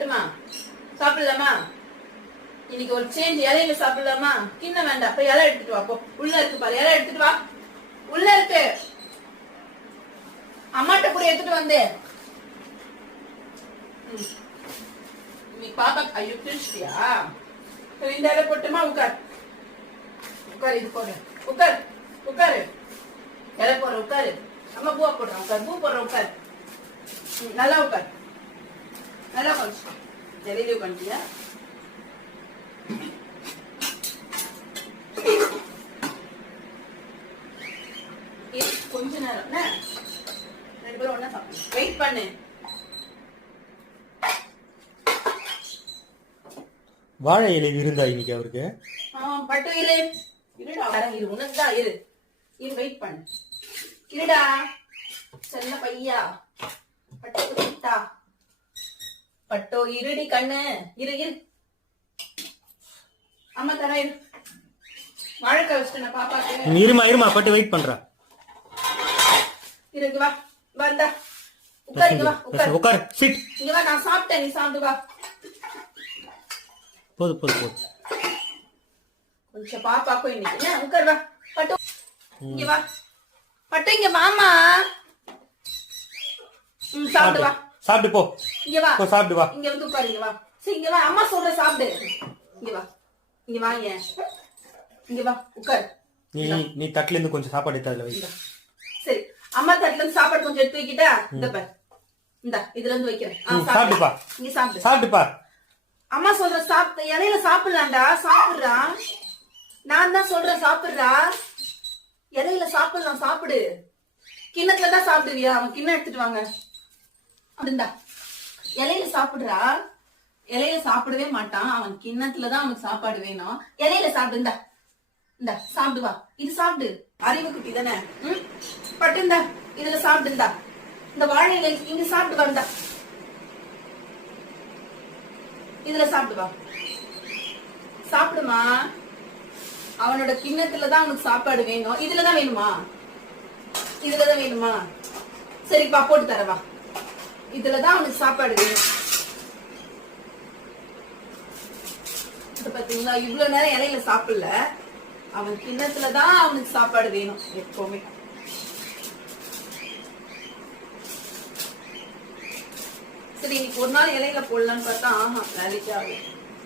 போட்டுமா? சாப்பிடலாமா? இன்னைக்கு ஒரு சேஞ்ச். இலையில சாப்பிடலாமா? கிண்ண வேண்டாம். அப்ப இலை எடுத்துட்டு வா. போ, உள்ள இருக்கு பாரு. இலை எடுத்துட்டு வா. உள்ள இருக்கு. அம்மாட்ட கூட எடுத்துட்டு வந்து. நீ பாப்பா ஐயோ கிழிச்சிட்டியா? இந்த இலை போட்டுமா? உட்கார் உட்கார். இது போடு. உட்கார் உட்காரு. இலை போடுற உட்காரு. அம்மா பூவா போடுறோம். உட்கார். பூ போடுற உட்கார். நல்லா உட்கார். நல்லா கொஞ்சம் இலையில உட்காந்துட்டியா? கொஞ்ச நேரம் ரெண்டு பேரும் ஒண்ணா சாப்பிடு. வெயிட் பண்ணு. வாழை இலை விருந்தா இன்னைக்கு அவருக்கு? பட்டு இரு. இருடா இரு. உனக்குதான் இரு. இரு வெயிட் பண்ணு. இருடா செல்ல பையா. பட்டு குடித்தா. பட்டோ இருடி கண்ணு. இரு இரு. அம்மா தர இரு. வாழைக்காய் வச்சுட்டேன் பாப்பாக்கு. இருமா இருமா பட்டு வெயிட் பண்றா. இருக்கு வா. வந்தா உட்கார். இங்க வா. உட்கார் உட்கார். சிட். இங்க வா. நான் சாப்பிட்டேன். நீ சாப்பிட்டு வா. போது போது போது. கொஞ்சம் பாப்பாக்கும் இன்னைக்கு உட்கார் வா. பட்டு இங்க வா. பட்டு இங்க வாமா. சாப்பிட்டு வா. சாப்பிட்டு போ. இங்க வா. போ சாப்பிட்டு வா. இங்க வந்து உட்காரு. இங்க வா. சரி இங்க வா. அம்மா சொல்ற சாப்பிடு. இங்க வா. இங்க வா. இங்க வா. உட்கார். நீ தட்டுல இருந்து கொஞ்சம் சாப்பாடு எடுத்து அதுல வை. சரி அம்மா தட்டுல இருந்து சாப்பாடு கொஞ்சம் எடுத்து வைக்கிட்டா? இந்த பாரு. இந்த இதுல இருந்து வைக்கிறேன். சாப்பிடுப்பா. இங்க சாப்பிடு. சாப்பிடுப்பா. அம்மா சொல்ற சாப்பிட்டு இலையில சாப்பிடலாம்டா. சாப்பிடுறா. நான் தான் சொல்றேன் சாப்பிடுறா. இலையில சாப்பிடலாம். சாப்பிடு. கிண்ணத்துல தான் சாப்பிடுவியா? அவன் கிண்ணம் எடுத்துட்டு வாங்க. அப்படின்டா இலையில சாப்பிடுறா. இலையில சாப்பிடவே மாட்டான் அவன். கிண்ணத்துலதான் அவனுக்கு சாப்பாடு வேணும். இலையில சாப்பிடுந்தா. இந்த சாப்பிடுவா. இது சாப்பிடு. அறிவு குட்டி தானே. பட்டு இந்த இதுல சாப்பிடுந்தா. இந்த வாழை இலை இங்க சாப்பிட்டு வந்தா. இதுல சாப்பிடுவா. சாப்பிடுமா. அவனோட கிண்ணத்துலதான் அவனுக்கு சாப்பாடு வேணும். இதுலதான் வேணுமா? இதுலதான் வேணுமா? சரிப்பா போட்டு தரவா. இதுலதான் அவனுக்கு சாப்பாடு வேணும். பாத்தீங்களா? இவ்வளவு நேரம் இலையில சாப்பிடல. அவன் கிண்ணத்துலதான் அவனுக்கு சாப்பாடு வேணும் எப்பவுமே. சரி இன்னைக்கு ஒரு நாள் இலையில போடலான்னு பார்த்தா வேலைக்கு ஆகும்.